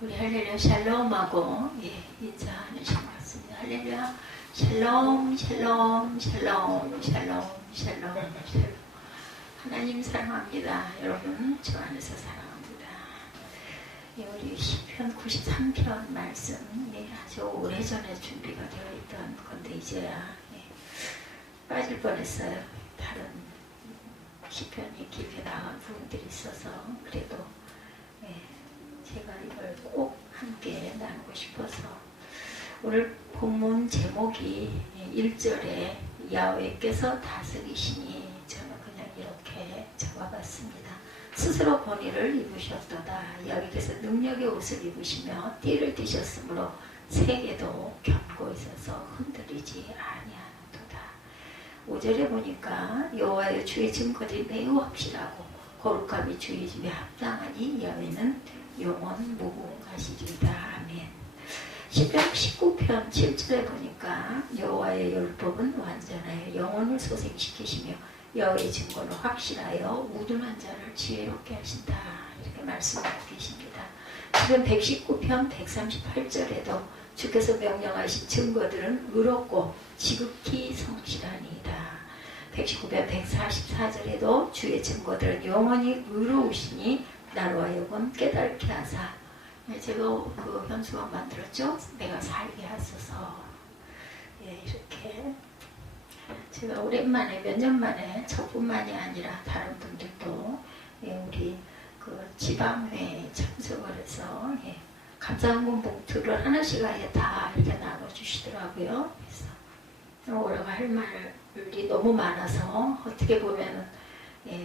우리 할렐루야 샬롬하고 인사하는 시간 같습니다. 할렐루야 샬롬 샬롬 샬롬 샬롬 샬롬 샬롬. 하나님 사랑합니다. 여러분 저 안에서 사랑합니다. 우리 시편 93편 말씀 아주 오래전에 준비가 되어 있던 건데 이제야 빠질 뻔했어요. 다른 시편이 깊게 나간 부분들이 있어서 그래도 제가 이걸 꼭 함께 나누고 싶어서 오늘 본문 제목이 1절에 야훼께서 다스리시니 저는 그냥 이렇게 적어봤습니다. 스스로 권위를 입으셨도다. 야훼께서 능력의 옷을 입으시며 띠를 띠셨으므로 세계도 견고 있어서 흔들리지 아니하는도다. 5절에 보니까 여호와의 주의 증거들이 매우 확실하고 거룩함이 주의 집에 합당하니 야훼는 영원 무궁하시리이다. 아멘. 시편 19편 7절에 보니까 여호와의 율법은 완전하여 영혼을 소생시키시며 여호와의 증거는 확실하여 우둔한 자를 지혜롭게 하신다. 이렇게 말씀하고 계십니다. 지금 119편 138절에도 주께서 명령하신 증거들은 의롭고 지극히 성실하니이다. 119편 144절에도 주의 증거들은 영원히 의로우시니 나로 하여금 깨닫게 하사. 제가 그 현수막 만들었죠? 내가 살게 하소서. 이렇게 제가 오랜만에 몇 년 만에 저뿐만이 아니라 다른 분들도 우리 그 지방회에 참석을 해서 감사헌금 봉투를 하나씩 아예 다 이렇게 나눠주시더라고요. 그래서 뭐라고 할 말이 너무 많아서 어떻게 보면은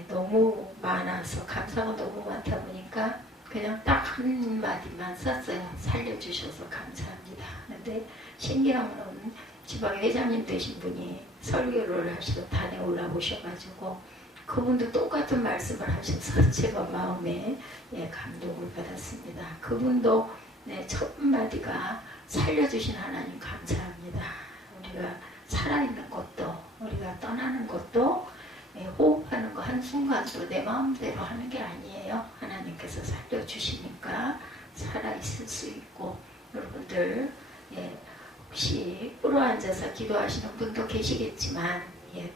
너무 많아서 감사가 너무 많다 보니까 그냥 딱 한마디만 썼어요. 살려주셔서 감사합니다. 근데 신기한 건 지방 회장님 되신 분이 설교를 하시러 단에 올라오셔가지고 그분도 똑같은 말씀을 하셔서 제가 마음에 감동을 받았습니다. 그분도 첫 마디가 살려주신 하나님 감사합니다. 우리가 살아있는 것도 우리가 떠나는 것도 호흡하는 거 한순간도 내 마음대로 하는 게 아니에요. 하나님께서 살려주시니까 살아있을 수 있고 여러분들 혹시 꿇어앉아서 기도하시는 분도 계시겠지만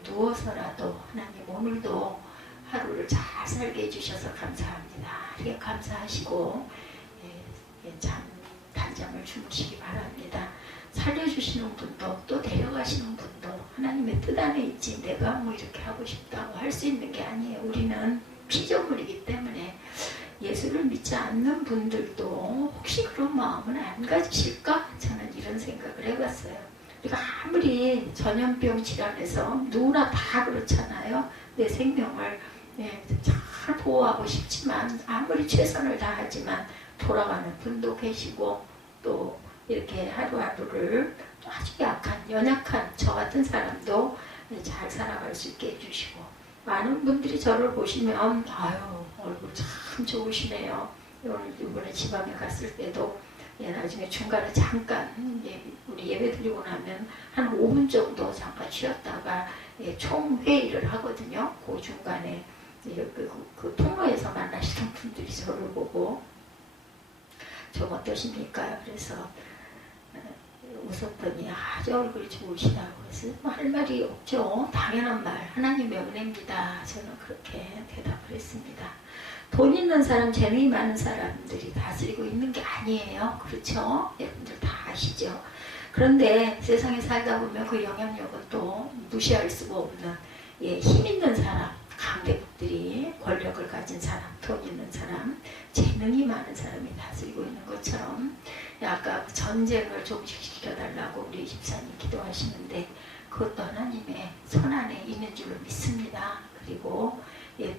누워서라도 하나님 오늘도 하루를 잘 살게 해주셔서 감사합니다. 이렇게 감사하시고 잠 단잠을 주무시기 바랍니다. 살려주시는 분도 또 데려가시는 분도 하나님의 뜻 안에 있지 내가 뭐 이렇게 하고 싶다고 할 수 있는 게 아니에요. 우리는 피조물이기 때문에 예수를 믿지 않는 분들도 혹시 그런 마음은 안 가지실까? 저는 이런 생각을 해봤어요. 우리가 아무리 전염병 질환에서 누구나 다 그렇잖아요. 내 생명을 잘 보호하고 싶지만 아무리 최선을 다하지만 돌아가는 분도 계시고 또 이렇게 하루하루를 아주 약한, 연약한 저 같은 사람도 잘 살아갈 수 있게 해주시고 많은 분들이 저를 보시면 아유 얼굴 참 좋으시네요. 이번에 지방에 갔을 때도 나중에 중간에 잠깐 우리 예배 드리고 나면 한 5분 정도 잠깐 쉬었다가 총회의를 하거든요. 그 중간에 그 통로에서 만나시는 분들이 저를 보고 좀 어떠십니까? 그래서 웃었더니 아주 얼굴이 좋으시다고 그래서 할 말이 없죠. 당연한 말. 하나님의 은혜입니다. 저는 그렇게 대답을 했습니다. 돈 있는 사람, 재능이 많은 사람들이 다스리고 있는 게 아니에요. 그렇죠? 여러분들 다 아시죠? 그런데 세상에 살다 보면 그 영향력은 또 무시할 수가 없는 힘 있는 사람, 강대국들이 권력을 가진 사람, 돈 있는 사람, 재능이 많은 사람이 다스리고 있는 것처럼 아까 전쟁을 종식시켜달라고 우리 집사님 기도하시는데 그것도 하나님의 손안에 있는 줄로 믿습니다. 그리고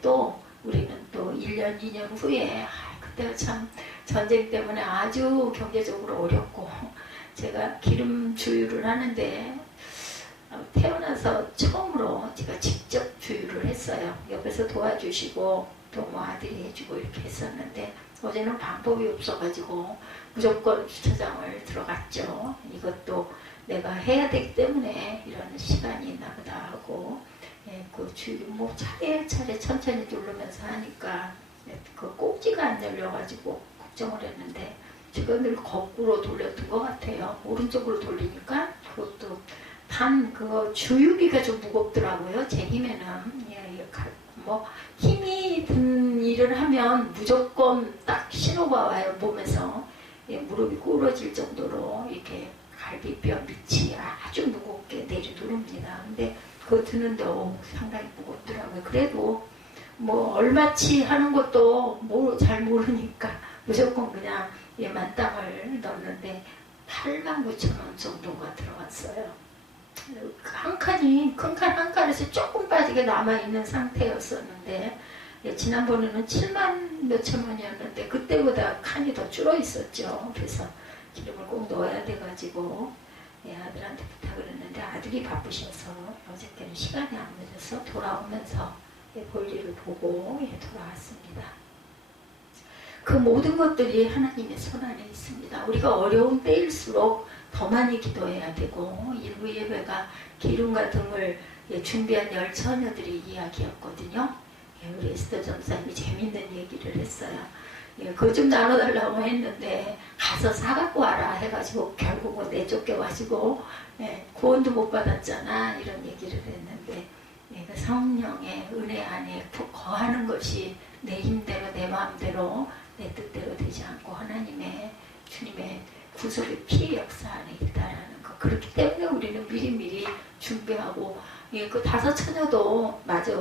또 우리는 또 1년, 2년 후에 그때 참 전쟁 때문에 아주 경제적으로 어렵고 제가 기름 주유를 하는데 태어나서 처음으로 제가 직접 주유를 했어요. 옆에서 도와주시고 또 뭐 아들이 해주고 이렇게 했었는데 어제는 방법이 없어가지고 무조건 주차장을 들어갔죠. 이것도 내가 해야 되기 때문에 이런 시간이 있나 보다 하고 그 주유 뭐 차례차례 천천히 누르면서 하니까 그 꼭지가 안 열려가지고 걱정을 했는데 제가 늘 거꾸로 돌렸던 것 같아요. 오른쪽으로 돌리니까 그것도 그거 주유기가 좀 무겁더라고요. 제 힘에는. 뭐 힘이 든 일을 하면 무조건 딱 신호가 와요. 몸에서. 무릎이 꿇어질 정도로 이렇게 갈비뼈 밑이 아주 무겁게 내려누릅니다. 근데 그거 드는데 상당히 무겁더라고요. 그래도 뭐 얼마치 하는 것도 뭐 잘 모르니까 무조건 그냥 만땅을 넣었는데 89,000원 정도가 들어갔어요. 한 칸이 큰 칸 한 칸에서 조금 빠지게 남아있는 상태였었는데 지난번에는 7만 몇천 원이었는데 그때보다 칸이 더 줄어 있었죠. 그래서 기름을 꼭 넣어야 돼가지고 아들한테 부탁을 했는데 아들이 바쁘셔서 어저께는 시간이 안 늦어서 돌아오면서 볼일을 보고 돌아왔습니다. 그 모든 것들이 하나님의 손 안에 있습니다. 우리가 어려운 때일수록 더 많이 기도해야 되고 일부 예배가 기름과 등을 준비한 10처녀들의 이야기였거든요. 우리 에스더 전사님이 재밌는 얘기를 했어요. 그거 좀 나눠달라고 했는데 가서 사갖고 와라 해가지고 결국은 내쫓겨가지고 구원도 못 받았잖아 이런 얘기를 했는데 그 성령의 은혜 안에 푹 거하는 것이 내 힘대로 내 마음대로 내 뜻대로 되지 않고 하나님의 주님의 구속의 피의 역사 안에 있다라는 것. 그렇기 때문에 우리는 미리미리 준비하고 그 5처녀도 맞아.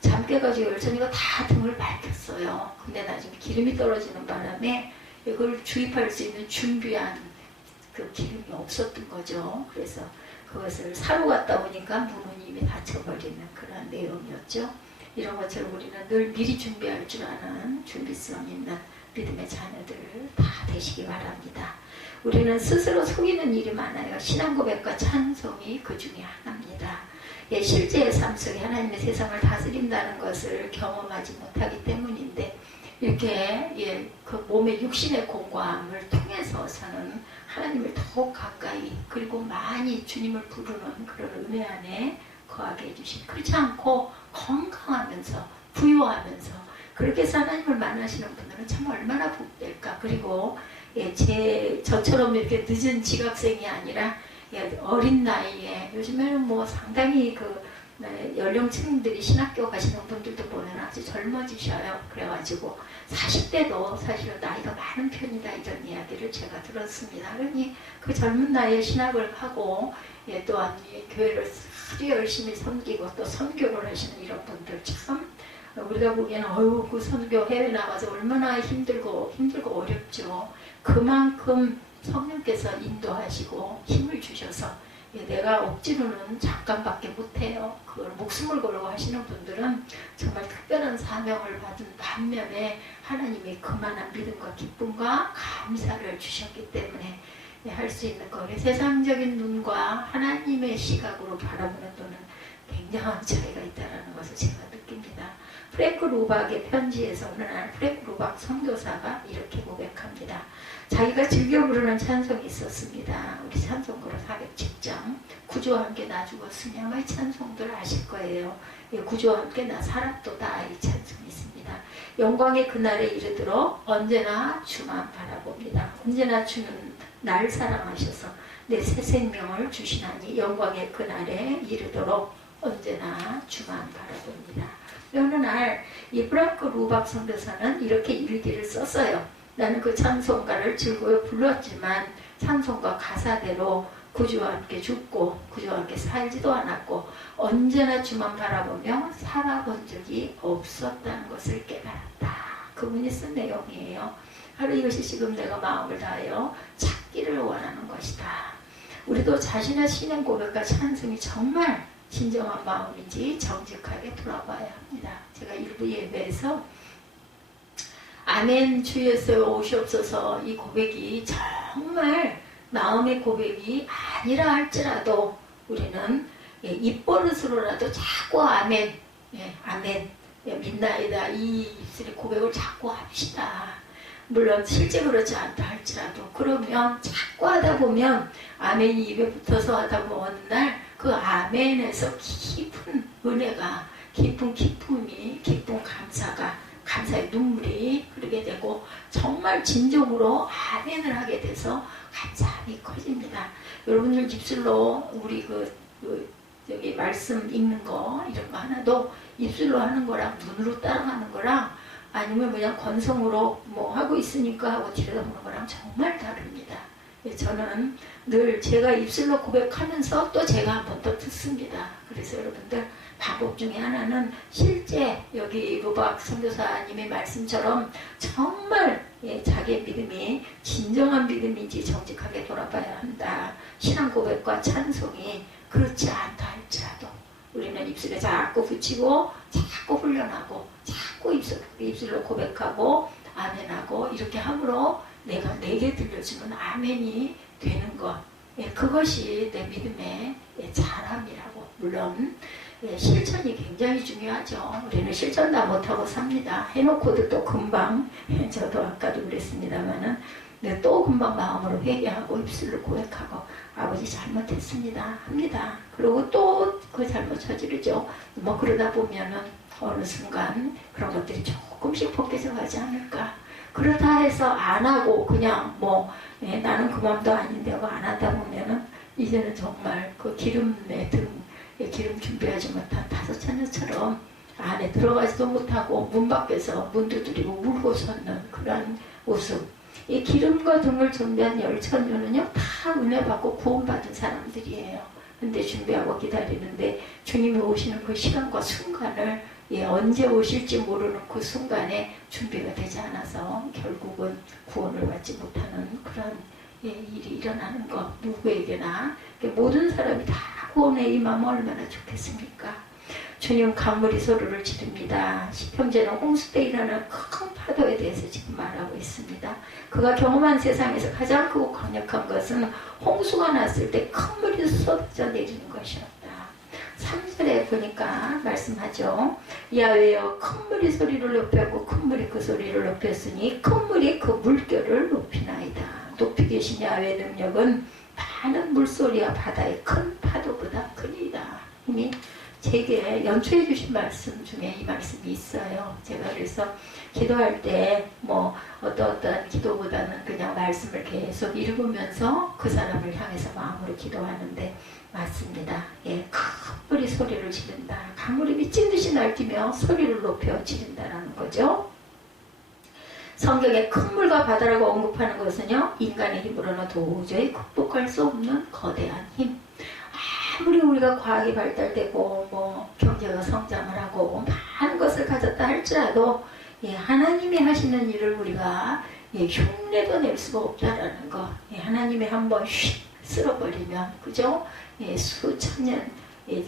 잠 깨가지고 10처녀가 다 등을 밝혔어요. 근데 나중에 기름이 떨어지는 바람에 이걸 주입할 수 있는 준비한 그 기름이 없었던 거죠. 그래서 그것을 사러 갔다 오니까 문은 이미 닫혀버리는 그런 내용이었죠. 이런 것처럼 우리는 늘 미리 준비할 줄 아는 준비성 있는 믿음의 자녀들 다 되시기 바랍니다. 우리는 스스로 속이는 일이 많아요. 신앙 고백과 찬송이 그 중에 하나입니다. 실제의 삶 속에 하나님의 세상을 다스린다는 것을 경험하지 못하기 때문인데 이렇게 그 몸의 육신의 공고함을 통해서서는 하나님을 더욱 가까이 그리고 많이 주님을 부르는 그런 은혜 안에 거하게 해주신 그렇지 않고 건강하면서 부유하면서 그렇게 해서 하나님을 만나시는 분들은 참 얼마나 복될까. 그리고 저처럼 이렇게 늦은 지각생이 아니라 어린 나이에 요즘에는 뭐 상당히 그 연령층들이 신학교 가시는 분들도 보면 아주 젊어지셔요. 그래가지고 40대도 사실은 나이가 많은 편이다 이런 이야기를 제가 들었습니다. 그러니 그 젊은 나이에 신학을 하고 또한 교회를 아주 열심히 섬기고 또 선교를 하시는 이런 분들 참 우리가 보기에는 그 선교 해외 나가서 얼마나 힘들고 어렵죠. 그만큼 성령께서 인도하시고 힘을 주셔서 내가 억지로는 잠깐밖에 못해요. 그걸 목숨을 걸고 하시는 분들은 정말 특별한 사명을 받은 반면에 하나님이 그만한 믿음과 기쁨과 감사를 주셨기 때문에 할 수 있는 거예요. 세상적인 눈과 하나님의 시각으로 바라보는 눈은 굉장한 차이가 있다는 것을 제가 느낍니다. 프랭크 루박의 편지에서 어느 날 프랭크 루박 선교사가 이렇게 고백합니다. 자기가 즐겨 부르는 찬송이 있었습니다. 우리 찬송가로 407장 구주와 함께 나 죽었으니 아마 이 찬송들 아실 거예요. 구주와 함께 나 살았도다 이 찬송이 있습니다. 영광의 그날에 이르도록 언제나 주만 바라봅니다. 언제나 주는 날 사랑하셔서 내 새 생명을 주시나니 영광의 그날에 이르도록 언제나 주만 바라봅니다. 어느 날 이 프랑크 루박 선교사는 이렇게 일기를 썼어요. 나는 그 찬송가를 즐거워 불렀지만 찬송가 가사대로 구주와 함께 죽고 구주와 함께 살지도 않았고 언제나 주만 바라보며 살아본 적이 없었다는 것을 깨달았다. 그분이 쓴 내용이에요. 바로 이것이 지금 내가 마음을 다하여 찾기를 원하는 것이다. 우리도 자신의 신앙 고백과 찬송이 정말 진정한 마음인지 정직하게 돌아봐야 합니다. 제가 일부 예배에서 아멘 주 예수 오시옵소서 이 고백이 정말 마음의 고백이 아니라 할지라도 우리는 입버릇으로라도 자꾸 아멘 아멘 믿나이다 이 입술의 고백을 자꾸 합시다. 물론 실제 그렇지 않다 할지라도 그러면 자꾸 하다 보면 아멘이 입에 붙어서 하다 보면 어느 날 그 아멘에서 깊은 은혜가 깊은 기쁨이 깊은 감사가 감사의 눈물이 흐르게 되고 정말 진정으로 아멘을 하게 돼서 감사함이 커집니다. 여러분들 입술로 우리 여기 말씀 읽는 거 이런 거 하나도 입술로 하는 거랑 눈으로 따라가는 거랑 아니면 그냥 건성으로 뭐 하고 있으니까 하고 들여다보는 거랑 정말 다릅니다. 저는 늘 제가 입술로 고백하면서 또 제가 한 번 더 듣습니다. 그래서 여러분들 방법 중에 하나는 실제 여기 로박 선교사님의 말씀처럼 정말 자기의 믿음이 진정한 믿음인지 정직하게 돌아봐야 한다. 신앙 고백과 찬송이 그렇지 않다 할지라도 우리는 입술에 자꾸 붙이고 자꾸 훈련하고 자꾸 입술로 고백하고 아멘하고 이렇게 함으로 내게 들려주는 아멘이 되는 것, 그것이 내 믿음의 자람이라고. 물론 실천이 굉장히 중요하죠. 우리는 실천 다 못하고 삽니다. 해놓고도 또 금방, 저도 아까도 그랬습니다마는 또 금방 마음으로 회개하고 입술로 고백하고 아버지 잘못했습니다 합니다. 그리고 또 그 잘못 저지르죠. 뭐 그러다 보면은 어느 순간 그런 것들이 조금씩 벗겨져 가지 않을까. 그렇다 해서 안 하고 그냥 나는 그 마음도 아닌데 하고 안 하다 보면은 이제는 정말 그 기름에 기름 준비하지 못한 다섯 처녀처럼 안에 들어가지도 못하고 문 밖에서 문 두드리고 울고 섰는 그런 모습. 이 기름과 등을 준비한 열 처녀는요 다 은혜 받고 구원받은 사람들이에요. 근데 준비하고 기다리는데 주님이 오시는 그 시간과 순간을 언제 오실지 모르는 그 순간에 준비가 되지 않아서 결국은 구원을 받지 못하는 그런 일이 일어나는 것. 누구에게나 모든 사람이 다 구원에 임하면 얼마나 좋겠습니까? 주님 강물이 소리를 지릅니다. 시편제는 홍수 때 일어나는 큰 파도에 대해서 지금 말하고 있습니다. 그가 경험한 세상에서 가장 크고 강력한 것은 홍수가 났을 때 큰 물이 쏟아져 내리는 것이었다. 3절에 보니까 말씀하죠. 야외여 큰 물이 소리를 높였고 큰 물이 그 소리를 높였으니 큰 물이 그 물결을 높이나이다. 높이 계신 야외의 능력은 많은 물소리와 바다의 큰 파도보다 크니이다. 이미 제게 연초해 주신 말씀 중에 이 말씀이 있어요. 제가 그래서 기도할 때 어떠한 기도보다는 그냥 말씀을 계속 읽으면서 그 사람을 향해서 마음으로 기도하는데 맞습니다. 큰 물이 소리를 지른다. 강물이 미친 듯이 날뛰며 소리를 높여 지른다라는 거죠. 성경에 큰 물과 바다라고 언급하는 것은요, 인간의 힘으로는 도저히 극복할 수 없는 거대한 힘. 아무리 우리가 과학이 발달되고 경제가 성장을 하고 많은 것을 가졌다 할지라도 하나님이 하시는 일을 우리가 흉내도 낼 수가 없다라는 거. 하나님이 한번 휙 쓸어버리면 그죠? 수천 년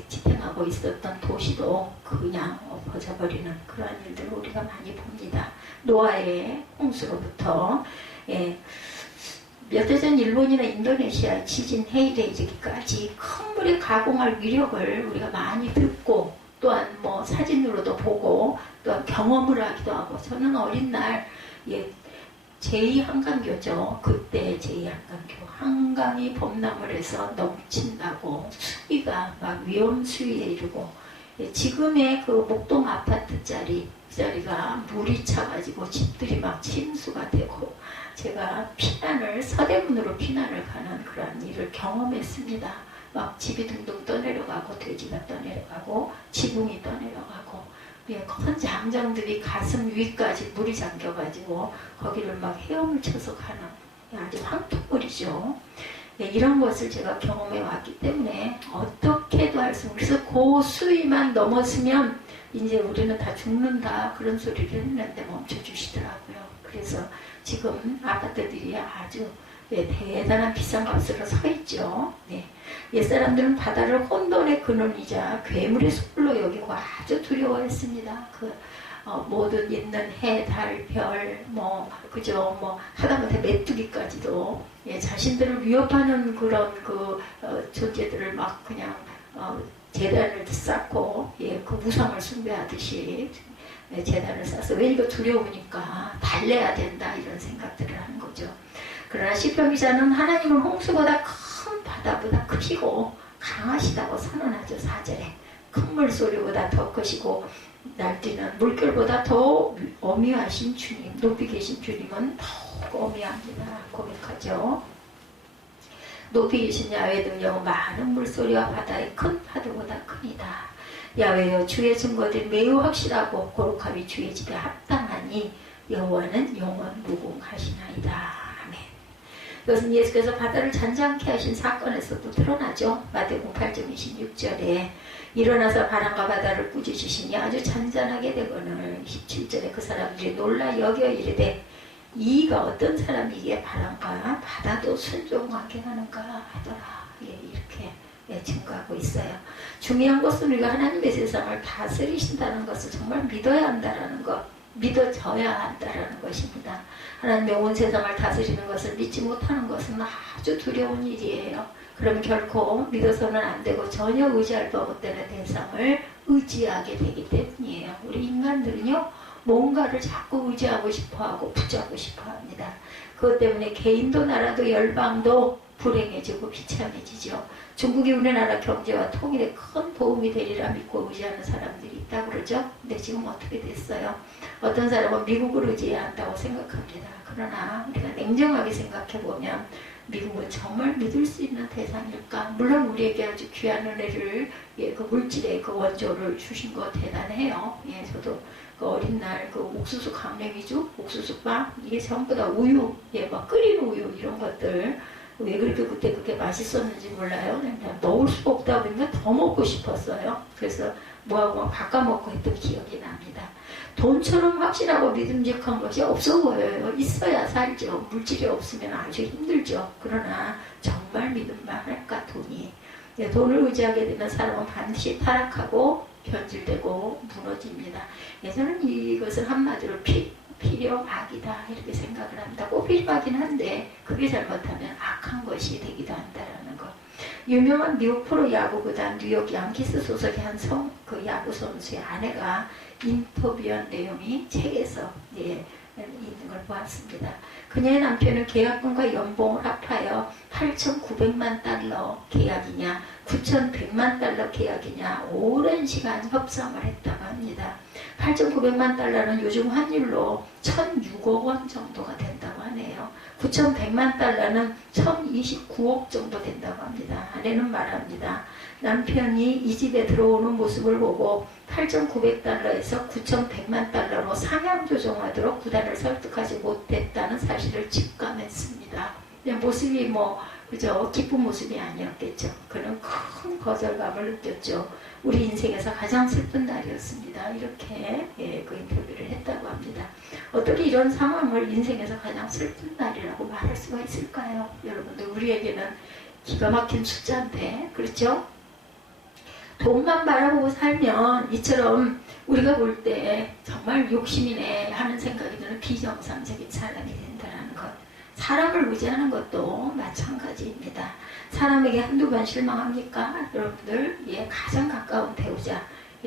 지탱하고 있었던 도시도 그냥 엎어져버리는 그런 일들을 우리가 많이 봅니다. 노아의 홍수로부터 몇 해 전 일본이나 인도네시아 지진 헤이레이즈기까지 큰 물에 가공할 위력을 우리가 많이 듣고 또한 사진으로도 보고 또한 경험을 하기도 하고. 저는 어린 날 제2한강교죠. 그때 제2한강교 한강이 범람을 넘친다고 수위가 막 위험 수위에 이르고 지금의 그 목동 아파트 자리가 물이 차가지고 집들이 막 침수가 되고 제가 서대문으로 피난을 가는 그런 일을 경험했습니다. 막 집이 둥둥 떠내려가고 돼지가 떠내려가고 지붕이 떠내려가고 큰 장정들이 가슴 위까지 물이 잠겨가지고 거기를 막 헤엄을 쳐서 가는 아주 황토물이죠. 이런 것을 제가 경험해 왔기 때문에 어떻게도 할 수 없어요. 그래서 그 수위만 넘었으면 이제 우리는 다 죽는다 그런 소리를 했는데 멈춰주시더라고요. 그래서 지금 아파트들이 아주 대단한 비싼 값으로 서 있죠. 옛사람들은 바다를 혼돈의 근원이자 괴물의 숲으로 여기고 아주 두려워했습니다. 모든 있는 해, 달, 별, 하다못해 메뚜기까지도 자신들을 위협하는 그런 존재들을 막 그냥 재단을 쌓고 그 우상을 숭배하듯이 재단을 쌓아서 왜 이거 두려우니까 달래야 된다 이런 생각들을 하는 거죠. 그러나 시편 기자는 하나님은 홍수보다 큰 바다보다 크시고 강하시다고 선언하죠. 4절에 큰 물소리보다 더 크시고 날뛰는 물결보다 더 어미하신 주님, 높이 계신 주님은 더욱 어미합니다. 고백하죠. 높이 계신 야훼의 능력은 많은 물소리와 바다의 큰 파도보다 크니다. 야훼여 주의 증거들이 매우 확실하고 거룩함이 주의 집에 합당하니 여호와는 영원 무궁하시나이다. 아멘. 이것은 예수께서 바다를 잔잔케 하신 사건에서도 드러나죠. 마태복음 8장 26절에 일어나서 바람과 바다를 꾸짖으시니 아주 잔잔하게 되거늘 27절에 그 사람들이 놀라 여겨 이르되 이가 어떤 사람이기에 바람과 바다도 순종하게 하는가 하더라. 이렇게 증거하고 있어요. 중요한 것은 우리가 하나님의 세상을 다스리신다는 것을 정말 믿어야 한다는 것, 믿어져야 한다는 것입니다. 하나님의 온 세상을 다스리는 것을 믿지 못하는 것은 아주 두려운 일이에요. 그럼 결코 믿어서는 안 되고 전혀 의지할 바 못되는 대상을 의지하게 되기 때문이에요. 우리 인간들은요, 뭔가를 자꾸 의지하고 싶어하고 붙잡고 싶어합니다. 그것 때문에 개인도 나라도 열방도 불행해지고 비참해지죠. 중국이 우리나라 경제와 통일에 큰 도움이 되리라 믿고 의지하는 사람들이 있다고 그러죠. 근데 지금 어떻게 됐어요? 어떤 사람은 미국을 의지해야 한다고 생각합니다. 그러나 우리가 냉정하게 생각해보면 미국은 정말 믿을 수 있는 대상일까? 물론 우리에게 아주 귀한 은혜를, 그 물질의 그 원조를 주신 거 대단해요. 저도 그 어린 날 그 옥수수 강냉이죠? 옥수수빵? 이게 전부 다 우유, 막 끓인 우유 이런 것들. 왜 그렇게 그때 그렇게 맛있었는지 몰라요. 그냥 먹을 수가 없다 보니까 더 먹고 싶었어요. 그래서 뭐하고 바꿔먹고 했던 기억이 납니다. 돈처럼 확실하고 믿음직한 것이 없어 보여요. 있어야 살죠. 물질이 없으면 아주 힘들죠. 그러나 정말 믿음만 할까 돈이. 돈을 의지하게 되면 사람은 반드시 타락하고 변질되고 무너집니다. 저는 이것을 한마디로 필요악이다 이렇게 생각을 합니다. 꼭 필요하긴 한데 그게 잘못하면 악한 것이 되기도 한다라는 것. 유명한 미국 프로야구 구단 뉴욕 양키스 소속의 한 그 야구 선수의 아내가 인터뷰한 내용이 책에서 있는 걸 보았습니다. 그녀의 남편은 계약금과 연봉을 합하여 8,900만 달러 계약이냐 9,100만 달러 계약이냐 오랜 시간 협상을 했다고 합니다. 8,900만 달러는 요즘 환율로 1,006억 원 정도가 된다고 하네요. 9,100만 달러는 1,029억 정도 된다고 합니다. 아내는 말합니다. 남편이 이 집에 들어오는 모습을 보고 8,900달러에서 9,100만 달러로 상향 조정하도록 구단을 설득하지 못했다는 사실을 직감했습니다. 모습이 그저 기쁜 모습이 아니었겠죠. 그는 큰 거절감을 느꼈죠. 우리 인생에서 가장 슬픈 날이었습니다. 이렇게 그 인터뷰를 했다고 합니다. 어떻게 이런 상황을 인생에서 가장 슬픈 날이라고 말할 수가 있을까요? 여러분들 우리에게는 기가 막힌 숫자인데 그렇죠? 돈만 바라보고 살면 이처럼 우리가 볼 때 정말 욕심이네 하는 생각이 드는 비정상적인 사람이 된다는 것. 사람을 의지하는 것도 마찬가지입니다. 사람에게 한두 번 실망합니까? 여러분들 가장 가까운 배우자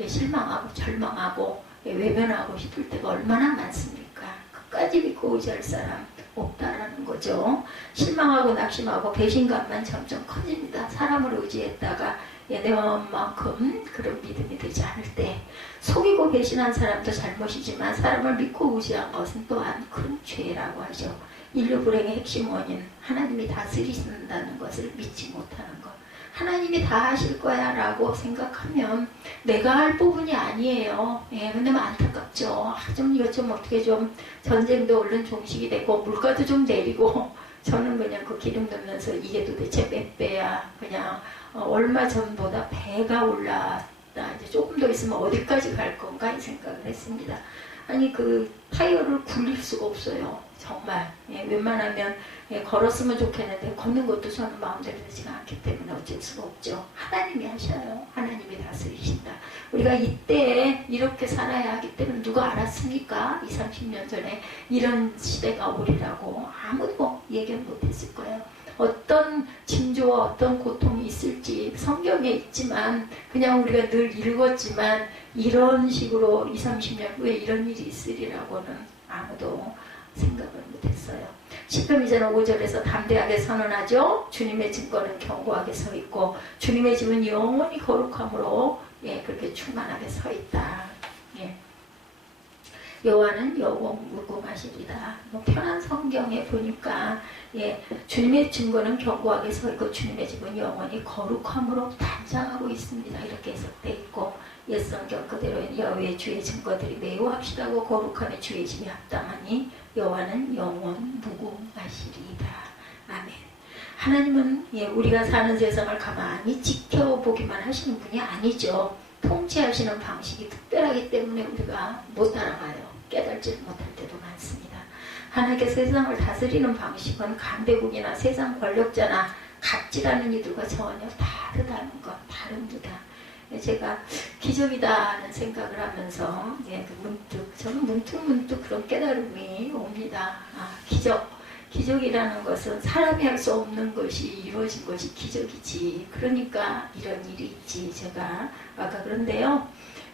실망하고 절망하고 외면하고 싶을 때가 얼마나 많습니까? 끝까지 믿고 의지할 사람 없다라는 거죠. 실망하고 낙심하고 배신감만 점점 커집니다. 사람을 의지했다가 내 마음만큼 그런 믿음이 되지 않을 때 속이고 배신한 사람도 잘못이지만 사람을 믿고 의지한 것은 또한 큰 죄라고 하죠. 인류 불행의 핵심 원인 하나님이 다스리신다는 것을 믿지 못하는 것. 하나님이 다 하실 거야 라고 생각하면 내가 할 부분이 아니에요. 근데 안타깝죠. 이것 좀 어떻게 좀 전쟁도 얼른 종식이 되고 물가도 좀 내리고 저는 그냥 그 기름 넣으면서 이게 도대체 몇 배야. 그냥 얼마 전보다 배가 올랐다. 이제 조금 더 있으면 어디까지 갈 건가 이 생각을 했습니다. 아니 그 타이어를 굴릴 수가 없어요. 정말 웬만하면 걸었으면 좋겠는데 걷는 것도 저는 마음대로 되지가 않기 때문에 어쩔 수가 없죠. 하나님이 하셔요. 하나님이 다스리신다. 우리가 이때 이렇게 살아야 하기 때문에 누가 알았습니까? 20, 30년 전에 이런 시대가 오리라고 아무도 얘기 못했을 거예요. 어떤 징조와 어떤 고통이 있을지 성경에 있지만 그냥 우리가 늘 읽었지만 이런 식으로 20, 30년 후에 이런 일이 있으리라고는 아무도 생각을 못했어요. 시편 2장 5절에서 담대하게 선언하죠. 주님의 증거는 견고하게 서 있고 주님의 집은 영원히 거룩함으로 그렇게 충만하게 서 있다. 여호와는 영원 무궁하시리다. 뭐 편한 성경에 보니까 주님의 증거는 견고하게 서 있고 주님의 집은 영원히 거룩함으로 단장하고 있습니다. 이렇게 해석돼 있고 옛 성경 그대로인 여호와의 주의 증거들이 매우 확실하고 거룩함의 주의 집에 합당하니 여호와는 영원 무궁하시리다. 아멘. 하나님은 우리가 사는 세상을 가만히 지켜보기만 하시는 분이 아니죠. 통치하시는 방식이 특별하기 때문에 우리가 못 따라가요. 깨달지 못할 때도 많습니다. 하나님께서 세상을 다스리는 방식은 강대국이나 세상 권력자나 갑질하는 이들과 전혀 다르다는 것, 다릅니다. 제가 기적이다는 생각을 하면서 저는 문득 그런 깨달음이 옵니다. 기적이라는 것은 사람이 할 수 없는 것이 이루어진 것이 기적이지. 그러니까 이런 일이 있지. 제가 아까 그런데요.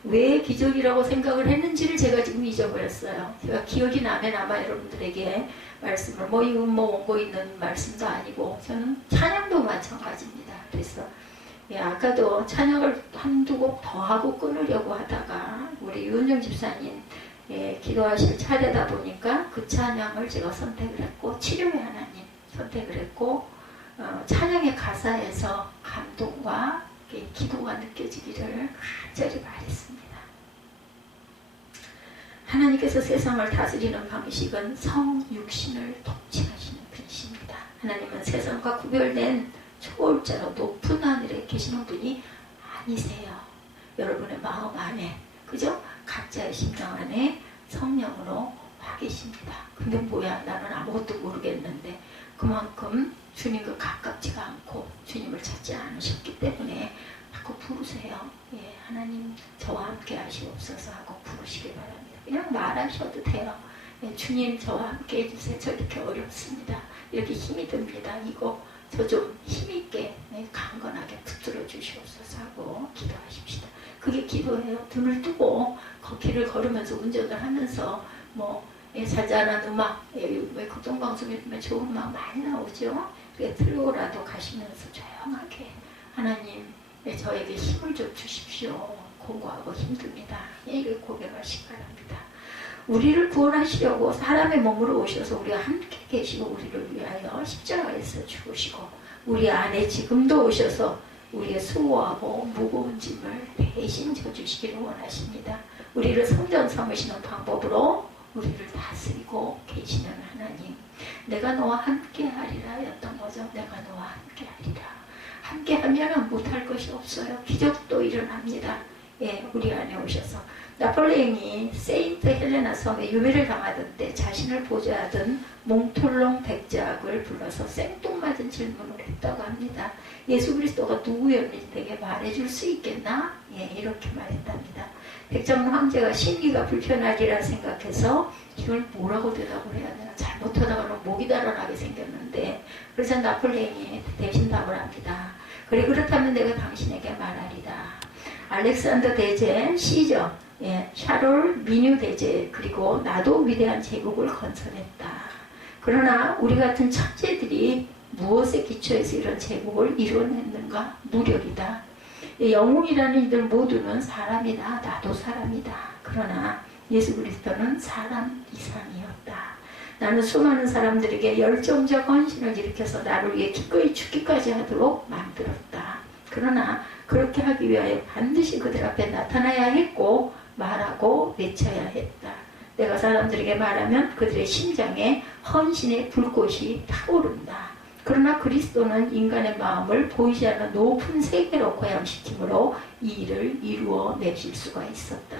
왜 기적이라고 생각을 했는지를 제가 지금 잊어버렸어요. 제가 기억이 나면 아마 여러분들에게 말씀을 이건 원고 있는 말씀도 아니고 저는 찬양도 마찬가지입니다. 그래서 아까도 찬양을 한두 곡 더 하고 끊으려고 하다가 우리 유은정 집사님 기도하실 차례다 보니까 그 찬양을 제가 선택을 했고 치료의 하나님 선택을 했고 찬양의 가사에서 감동과 기도가 느껴지기를 간절히 바랬습니다. 하나님께서 세상을 다스리는 방식은 성육신을 통치하시는 분이십니다. 하나님은 세상과 구별된 초월자로 높은 하늘에 계시는 분이 아니세요. 여러분의 마음 안에 그죠? 각자의 심령 안에 성령으로 와 계십니다. 근데 뭐야 나는 아무것도 모르겠는데 그만큼 주님과 가깝지가 않고 주님을 찾지 않으셨기 때문에 자꾸 부르세요. 하나님 저와 함께 하시옵소서 하고 부르시기 바랍니다. 그냥 말하셔도 돼요. 주님 저와 함께 해주세요. 저 이렇게 어렵습니다. 이렇게 힘이 듭니다. 이거 저 좀 힘있게 강건하게 붙들어 주시옵소서 하고 기도하십시다. 그게 기도예요. 등을 뜨고 길을 걸으면서 운전을 하면서 잔잔한 음악, 극동방송에 보면 좋은 음악 많이 나오죠. 그게 틀고라도 가시면서 조용하게 하나님 저에게 힘을 좀 주십시오. 공고하고 힘듭니다. 이렇게 고백하시기 바랍니다. 우리를 구원하시려고 사람의 몸으로 오셔서 우리가 함께 계시고 우리를 위하여 십자가에서 죽으시고 우리 안에 지금도 오셔서 우리의 수고하고 무거운 짐을 대신 져주시기를 원하십니다. 우리를 성전 삼으시는 방법으로 우리를 다스리고 계시는 하나님, 내가 너와 함께 하리라 였던 거죠. 내가 너와 함께 하리라. 함께 하면 못할 것이 없어요. 기적도 일어납니다. 우리 안에 오셔서 나폴레옹이 세인트 헬레나 섬에 유배를 당하던 때 자신을 보좌하던 몽톨롱 백작을 불러서 생뚱맞은 질문을 했다고 합니다. 예수 그리스도가 누구였는지 내게 말해줄 수 있겠나? 이렇게 말했답니다. 백작 황제가 신기가 불편하리라 생각해서 이걸 뭐라고 대답을 해야 되나 잘못하다가는 목이 달아나게 생겼는데 그래서 나폴레옹이 대신 답을 합니다. 그래 그렇다면 내가 당신에게 말하리다. 알렉산더 대제, 시저, 샤롤 미뉴 대제 그리고 나도 위대한 제국을 건설했다. 그러나 우리 같은 천재들이 무엇에 기초해서 이런 제국을 이뤄냈는가? 무력이다. 영웅이라는 이들 모두는 사람이다. 나도 사람이다. 그러나 예수 그리스도는 사람 이상이었다. 나는 수많은 사람들에게 열정적 헌신을 일으켜서 나를 위해 기꺼이 죽기까지 하도록 만들었다. 그러나 그렇게 하기 위하여 반드시 그들 앞에 나타나야 했고 말하고 외쳐야 했다. 내가 사람들에게 말하면 그들의 심장에 헌신의 불꽃이 타오른다. 그러나 그리스도는 인간의 마음을 보이지 않는 높은 세계로 고양시킴으로 이 일을 이루어내실 수가 있었다.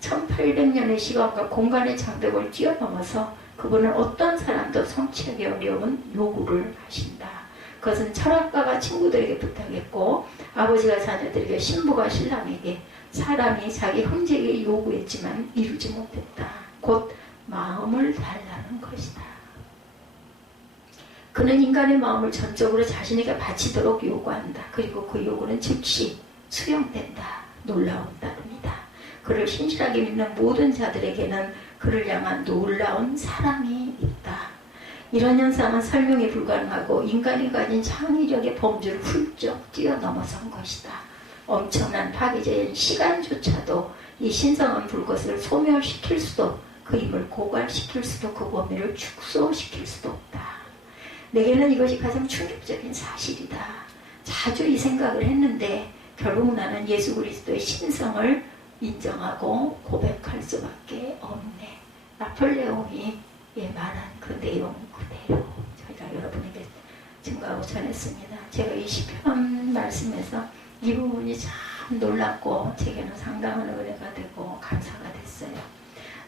1800년의 시간과 공간의 장벽을 뛰어넘어서 그분은 어떤 사람도 성취하기 어려운 요구를 하신다. 그것은 철학가가 친구들에게 부탁했고 아버지가 자녀들에게 신부가 신랑에게 사람이 자기 형제에게 요구했지만 이루지 못했다. 곧 마음을 달라는 것이다. 그는 인간의 마음을 전적으로 자신에게 바치도록 요구한다. 그리고 그 요구는 즉시 수용된다. 놀라운 따름이다. 그를 신실하게 믿는 모든 자들에게는 그를 향한 놀라운 사랑이 있다. 이런 현상은 설명이 불가능하고 인간이 가진 창의력의 범주를 훌쩍 뛰어넘어선 것이다. 엄청난 파괴자인 시간조차도 이 신성한 불꽃을 소멸시킬 수도 그 힘을 고갈시킬 수도 그 범위를 축소시킬 수도 없다. 내게는 이것이 가장 충격적인 사실이다. 자주 이 생각을 했는데 결국 나는 예수 그리스도의 신성을 인정하고 고백할 수밖에 없네. 나폴레옹이 말한 그 내용 그대로 저희가 여러분에게 증거하고 전했습니다. 제가 이 시편 말씀에서 이 부분이 참 놀랍고 제게는 상당한 은혜가 되고 감사가 됐어요.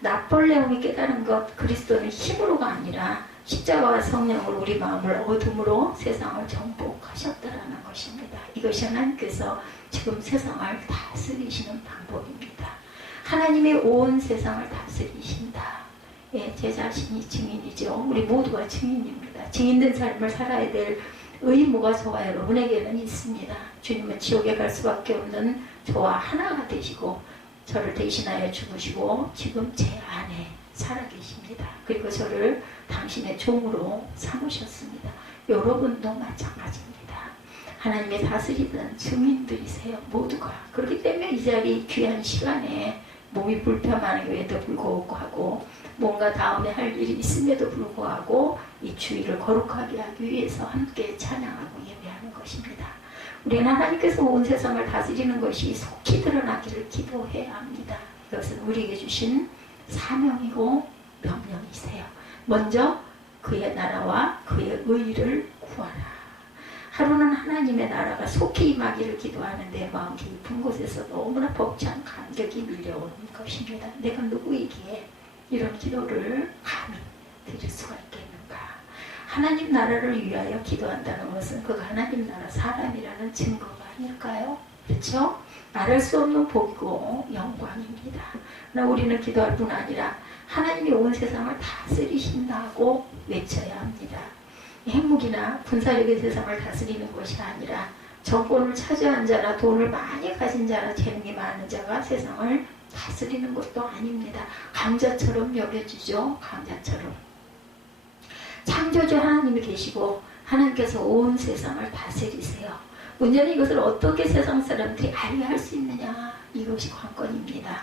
나폴레옹이 깨달은 것, 그리스도는 힘으로가 아니라 십자가와 성령으로 우리 마음을 어둠으로 세상을 정복하셨다라는 것입니다. 이것이 하나님께서 지금 세상을 다스리시는 방법입니다. 하나님이 온 세상을 다스리신다. 제 자신이 증인이죠. 우리 모두가 증인입니다. 증인된 삶을 살아야 될 의무가 저와 여러분에게는 있습니다. 주님은 지옥에 갈 수밖에 없는 저와 하나가 되시고 저를 대신하여 죽으시고 지금 제 안에 살아계십니다. 그리고 저를 당신의 종으로 삼으셨습니다. 여러분도 마찬가지입니다. 하나님의 다스리던 증인들이세요. 모두가. 그렇기 때문에 이 자리 귀한 시간에 몸이 불편함에도 불구하고 뭔가 다음에 할 일이 있음에도 불구하고 이 주일을 거룩하게 하기 위해서 함께 찬양하고 예배하는 것입니다. 우리는 하나님께서 온 세상을 다스리는 것이 속히 드러나기를 기도해야 합니다. 이것은 우리에게 주신 사명이고 명령이세요. 먼저 그의 나라와 그의 의를 구하라. 하루는 하나님의 나라가 속히 임하기를 기도하는데 마음 깊은 곳에서 너무나 벅찬 감격이 밀려오는 것입니다. 내가 누구이기에 이런 기도를 감히 드릴 수가 있겠는가. 하나님 나라를 위하여 기도한다는 것은 그 하나님 나라 사람이라는 증거가 아닐까요? 그렇죠? 말할 수 없는 복이고 영광입니다. 그러나 우리는 기도할 뿐 아니라 하나님이 온 세상을 다스리신다고 외쳐야 합니다. 핵무기나 군사력의 세상을 다스리는 것이 아니라 정권을 차지한 자나 돈을 많이 가진 자나 재능이 많은 자가 세상을 다스리는 것도 아닙니다. 강자처럼 여겨지죠. 강자처럼. 창조주 하나님이 계시고 하나님께서 온 세상을 다스리세요. 문제는 이것을 어떻게 세상 사람들이 알게 할 수 있느냐. 이것이 관건입니다.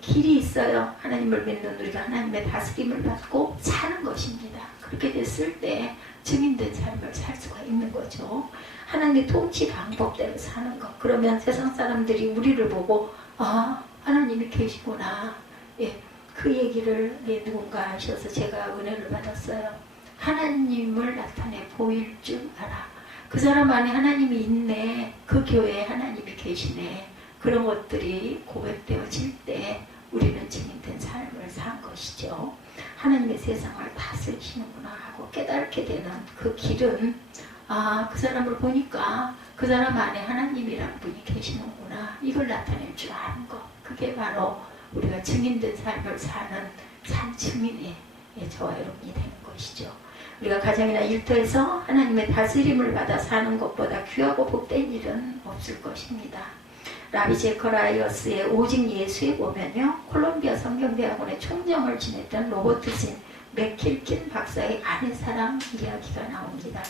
길이 있어요. 하나님을 믿는 우리가 하나님의 다스림을 받고 사는 것입니다. 그렇게 됐을 때 증인된 삶을 살 수가 있는 거죠. 하나님의 통치 방법대로 사는 것. 그러면 세상 사람들이 우리를 보고 하나님이 계시구나. 그 얘기를 누군가 하셔서 제가 은혜를 받았어요. 하나님을 나타내 보일 줄 알아. 그 사람 안에 하나님이 있네. 그 교회에 하나님이 계시네. 그런 것들이 고백되어질 때 우리는 증인된 삶을 산 것이죠. 하나님의 세상을 다스리시는구나 하고 깨닫게 되는 그 길은 그 사람을 보니까 그 사람 안에 하나님이란 분이 계시는구나. 이걸 나타낼 줄 아는 것. 그게 바로 우리가 증인된 삶을 사는 산 증인의 저와 여러분이 되는 것이죠. 우리가 가정이나 일터에서 하나님의 다스림을 받아 사는 것보다 귀하고 복된 일은 없을 것입니다. 라비 제커라이어스의 오직 예수에 보면요. 콜롬비아 성경대학원의 총장을 지냈던 로버트진 맥킬킨 박사의 아내사랑 이야기가 나옵니다.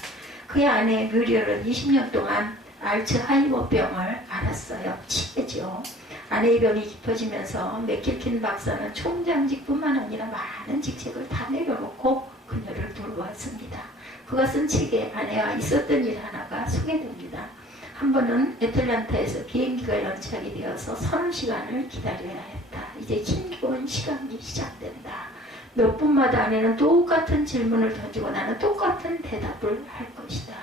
그의 아내 뮤리얼은 20년 동안 알츠하이머병을 앓았어요. 치매죠. 아내의 병이 깊어지면서 맥킬킨 박사는 총장직뿐만 아니라 많은 직책을 다 내려놓고 그녀를 돌보았습니다. 그가 쓴 책에 아내와 있었던 일 하나가 소개됩니다. 한 번은 애틀란타에서 비행기가 연착이 되어서 30시간을 기다려야 했다. 이제 힘겨운 시간이 시작된다. 몇 분마다 아내는 똑같은 질문을 던지고 나는 똑같은 대답을 할 것이다.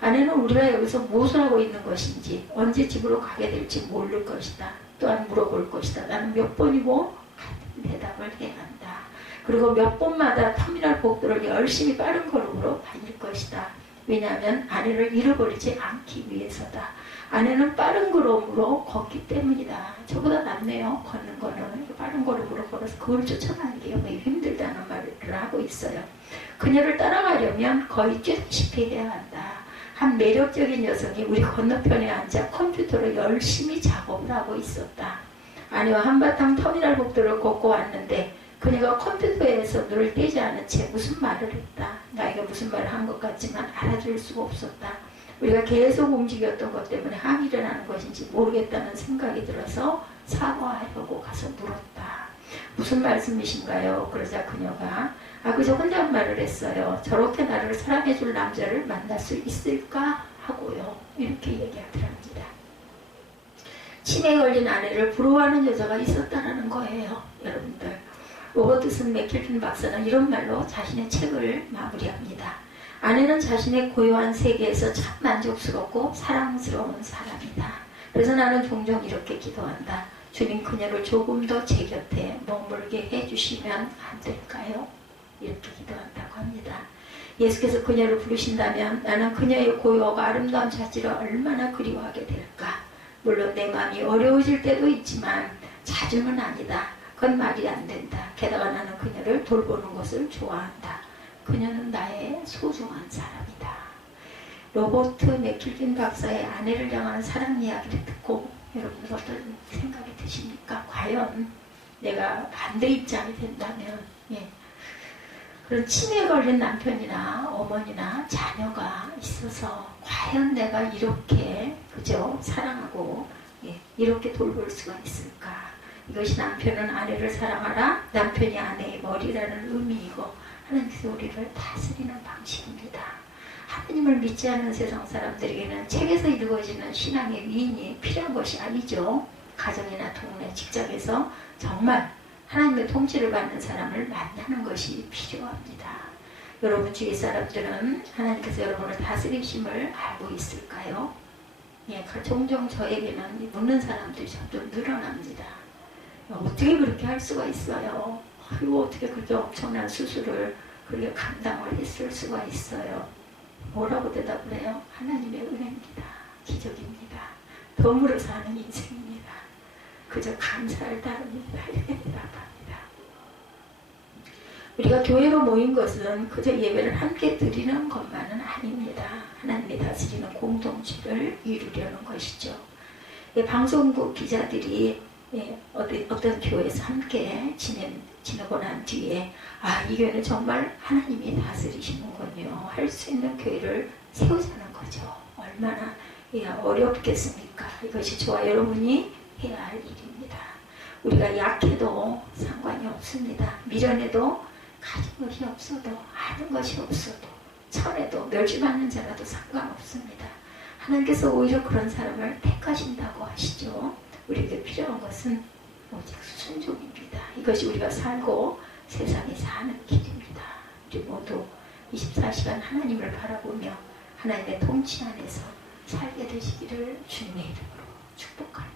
아내는 우리가 여기서 무엇을 하고 있는 것인지 언제 집으로 가게 될지 모를 것이다. 또한 물어볼 것이다. 나는 몇 번이고 같은 대답을 해야 한다. 그리고 몇 번마다 터미널 복도를 열심히 빠른 걸음으로 다닐 것이다. 왜냐하면 아내를 잃어버리지 않기 위해서다. 아내는 빠른 걸음으로 걷기 때문이다. 저보다 낫네요. 걷는 거는 빠른 걸음으로 걸어서 그걸 쫓아가는 게 매우 힘들다는 말을 하고 있어요. 그녀를 따라가려면 거의 뛰다시피 해야 한다. 한 매력적인 여성이 우리 건너편에 앉아 컴퓨터로 열심히 작업을 하고 있었다. 아내와 한바탕 터미널 복도를 걷고 왔는데 그녀가 컴퓨터에서 눈을 떼지 않은 채 무슨 말을 했다. 나이가 무슨 말을 한 것 같지만 알아들을 수가 없었다. 우리가 계속 움직였던 것 때문에 항의를 하는 것인지 모르겠다는 생각이 들어서 사과하려고 가서 물었다. 무슨 말씀이신가요? 그러자 그녀가 그저 혼잣말을 했어요. 저렇게 나를 사랑해줄 남자를 만날 수 있을까 하고요. 이렇게 얘기하더랍니다. 치매에 걸린 아내를 부러워하는 여자가 있었다는 거예요. 여러분들, 로버트슨 맥킬튼 박사는 이런 말로 자신의 책을 마무리합니다. 아내는 자신의 고요한 세계에서 참 만족스럽고 사랑스러운 사람이다. 그래서 나는 종종 이렇게 기도한다. 주님, 그녀를 조금 더 제 곁에 머물게 해주시면 안 될까요? 이렇게 기도한다고 합니다. 예수께서 그녀를 부르신다면 나는 그녀의 고요하고 아름다운 자질을 얼마나 그리워하게 될까? 물론 내 마음이 어려워질 때도 있지만 자주는 아니다. 그건 말이 안 된다. 게다가 나는 그녀를 돌보는 것을 좋아한다. 그녀는 나의 소중한 사람이다. 로버트 맥킬튼 박사의 아내를 향하는 사랑 이야기를 듣고 여러분들 어떤 생각이 드십니까? 과연 내가 반대 입장이 된다면 그런 치매에 걸린 남편이나 어머니나 자녀가 있어서 과연 내가 이렇게 그저 사랑하고 이렇게 돌볼 수가 있을까? 이것이 남편은 아내를 사랑하라, 남편이 아내의 머리라는 의미이고 하나님께서 우리를 다스리는 방식입니다. 하나님을 믿지 않는 세상 사람들에게는 책에서 이루어지는 신앙의 위인이 필요한 것이 아니죠. 가정이나 동네, 직장에서 정말 하나님의 통치를 받는 사람을 만나는 것이 필요합니다. 여러분 주위 사람들은 하나님께서 여러분을 다스리심을 알고 있을까요? 종종 저에게는 묻는 사람들이 점점 늘어납니다. 어떻게 그렇게 할 수가 있어요? 아이고, 어떻게 그렇게 엄청난 수술을 그렇게 감당을 했을 수가 있어요? 뭐라고 대답을 해요? 하나님의 은혜입니다. 기적입니다. 덤으로 사는 인생입니다. 그저 감사할 따름입니다. 이렇게 대답합니다. 우리가 교회로 모인 것은 그저 예배를 함께 드리는 것만은 아닙니다. 하나님이 다스리는 공동체를 이루려는 것이죠. 방송국 기자들이 어떤 교회에서 함께 지내고 난 뒤에 이 교회는 정말 하나님이 다스리시는군요. 할 수 있는 교회를 세우자는 거죠. 얼마나 어렵겠습니까? 이것이 저와 여러분이 해야 할 일입니다. 우리가 약해도 상관이 없습니다. 미련해도 가진 것이 없어도 아는 것이 없어도 천해도 멸시받는 자라도 상관없습니다. 하나님께서 오히려 그런 사람을 택하신다고 하시죠. 우리에게 필요한 것은 오직 순종입니다. 이것이 우리가 살고 세상에 사는 길입니다. 우리 모두 24시간 하나님을 바라보며 하나님의 통치 안에서 살게 되시기를 주님의 이름으로 축복합니다.